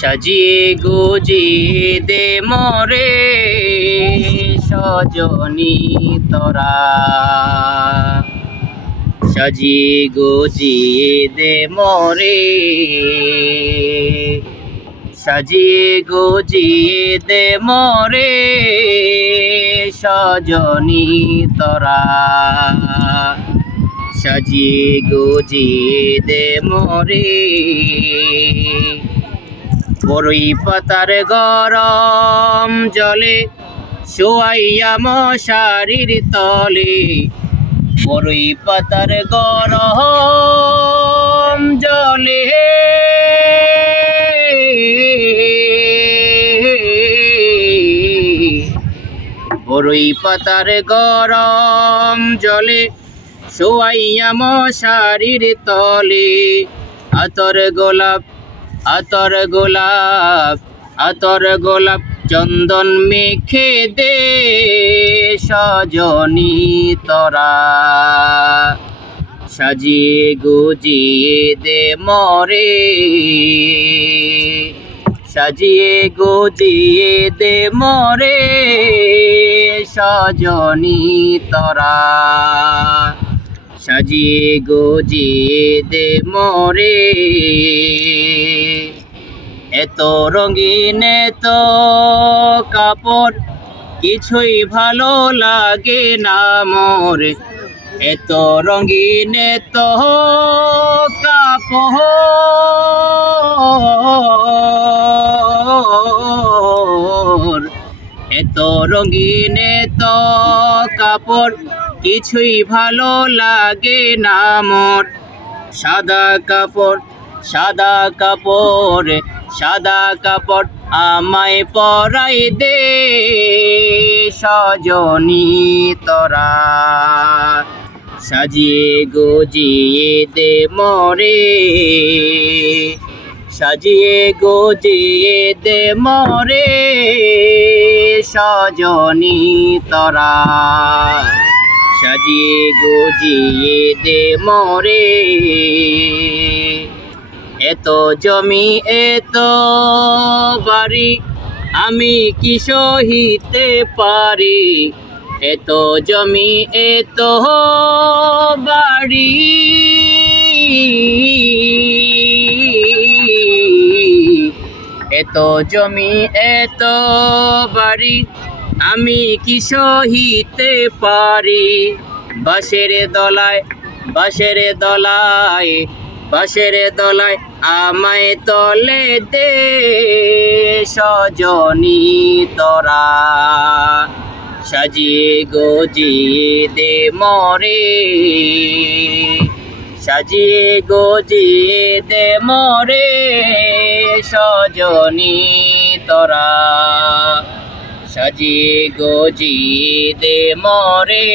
সাজিয়ে গুজিয়ে দে মরে, সজনী তোরা। সাজিয়ে গুজিয়ে দে মরে সাজিয়ে গুজিয়ে দে মরে, সজনী তোরা। সাজিয়ে গুজিয়ে দে মরে বড়ই পাতার গরম জলে, শোয়াইয়া মশারির তলে। বড়ই পাতার গরম জলে। বড়ই পাতার গরম জলে, শোয়াইয়া মশারির তলে। আতর গোলাপ আতর গোলাপ আতর গোলাপ চন্দন মেখে দে সজনী তরা। সাজিয়ে গুজিয়ে দে মরে। সাজিয়ে গুজিয়ে দে মরে সজনী তরা। সাজিয়ে গজি দে মরে। এত রঙিন, এত কাপড়, কিছুই ভালো লাগে না মরে। এত রঙিন, এত কাপড়। এত রঙিন, এত কাপড়, কিছুই ভালো লাগে না মোর। সাদা কাপড় সাদা কাপড় সাদা কাপড় আমায় পরাই দে সজনী তরা। সাজিয়ে গজিয়ে দে মরে, সাজিয়ে গজিয়ে দে মরে। সজনী তরা। সাজিয়ে গজিয়ে দে মরে। এত জমি, এত বাড়ি, আমি কি সহিতে পারি? এত জমি, এত বাড়ি। এত জমি এত বাড়ি, আমি কি সহিতে পারি? বাসের দলায় বাসের দলায় বাসের দলায় আমায় তলে দে সজনী তোরা। সাজিয়ে গজিয়ে দে মরে। সাজিয়ে গজিয়ে দে মরে সজনী তোরা। সাজিয়ে গজিয়ে দে মরে।